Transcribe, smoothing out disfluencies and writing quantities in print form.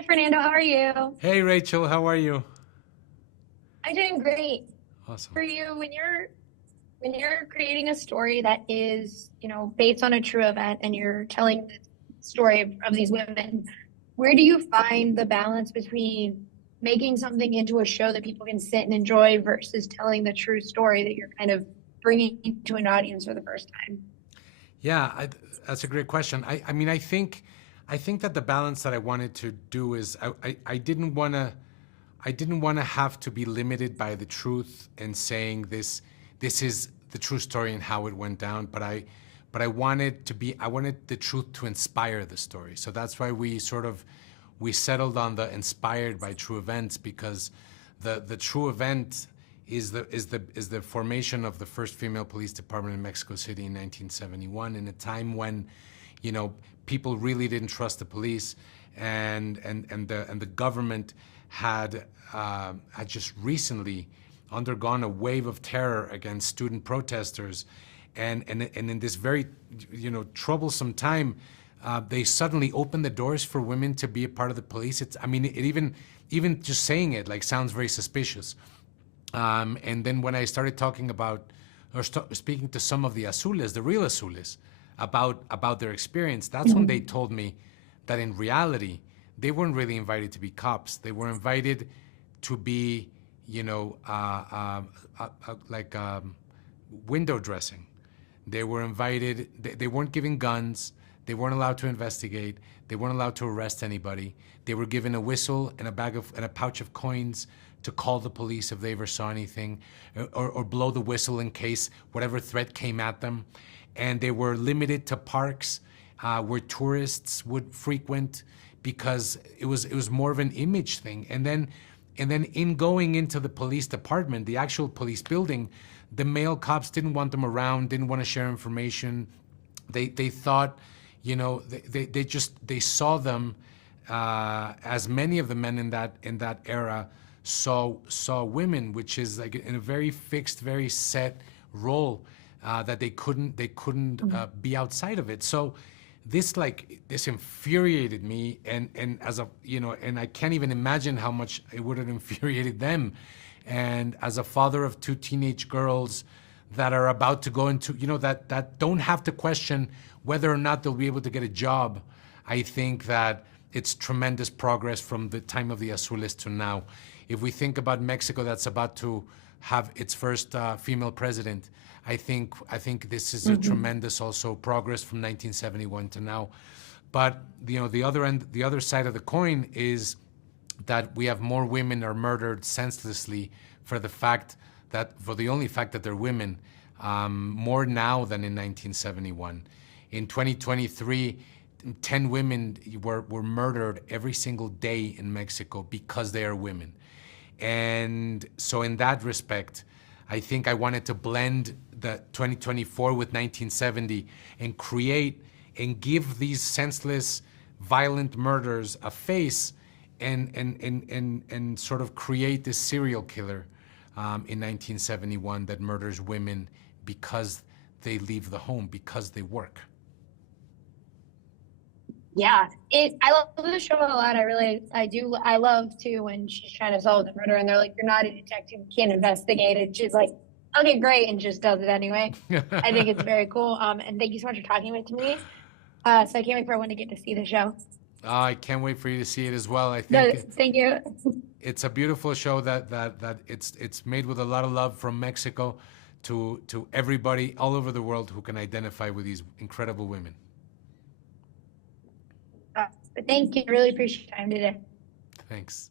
Hi, Fernando. How are you? Hey Rachel, how are you? I'm doing great. Awesome. For you, when you're creating a story that is, based on a true event and you're telling the story of these women, where do you find the balance between making something into a show that people can sit and enjoy versus telling the true story that you're kind of bringing to an audience for the first time? Yeah, that's a great question. I mean, I think that the balance that I wanted to do is I didn't want to, I didn't want to have to be limited by the truth and saying this is the true story and how it went down, but I wanted to be, I wanted the truth to inspire the story. So that's why we settled on the inspired by true events, because the true event is the formation of the first female police department in Mexico City in 1971, in a time when, you know, people really didn't trust the police, and the government had just recently undergone a wave of terror against student protesters, and in this very, troublesome time, they suddenly opened the doors for women to be a part of the police. It's, I mean, it even just saying it like sounds very suspicious. And then when I started talking about, or speaking to some of the Azules, the real Azules, about their experience, that's when they told me that in reality they weren't really invited to be cops. They were invited to be, like window dressing. They were invited. They weren't given guns. They weren't allowed to investigate. They weren't allowed to arrest anybody. They were given a whistle and a pouch of coins to call the police if they ever saw anything, or blow the whistle in case whatever threat came at them. And they were limited to parks where tourists would frequent, because it was more of an image thing. And then in going into the police department, the actual police building, the male cops didn't want them around, didn't want to share information. They thought, they saw them, as many of the men in that era saw women, which is like in a very fixed, very set role, that they couldn't be outside of it. So this infuriated me, and and I can't even imagine how much it would have infuriated them. And as a father of two teenage girls that are about to go into, that don't have to question whether or not they'll be able to get a job, I think that it's tremendous progress from the time of the Azules to now. If we think about Mexico, that's about to have its first female president, I think this is a tremendous also progress from 1971 to now. But the other side of the coin is that we have more women are murdered senselessly for the only fact that they're women, more now than in 1971. In 2023, 10 women were murdered every single day in Mexico because they are women. And so in that respect, I think I wanted to blend the 2024 with 1970 and create and give these senseless, violent murders a face, and sort of create this serial killer, in 1971, that murders women because they leave the home, because they work. Yeah, I love the show a lot. I do. I love too when she's trying to solve the murder and they're like, "You're not a detective, you can't investigate it." She's like, "Okay, great," and just does it anyway. I think it's very cool. And thank you so much for talking with me. So I can't wait for everyone to get to see the show. I can't wait for you to see it as well. I No, think thank you. it's a beautiful show that it's made with a lot of love from Mexico to everybody all over the world who can identify with these incredible women. But thank you. Really appreciate your time today. Thanks.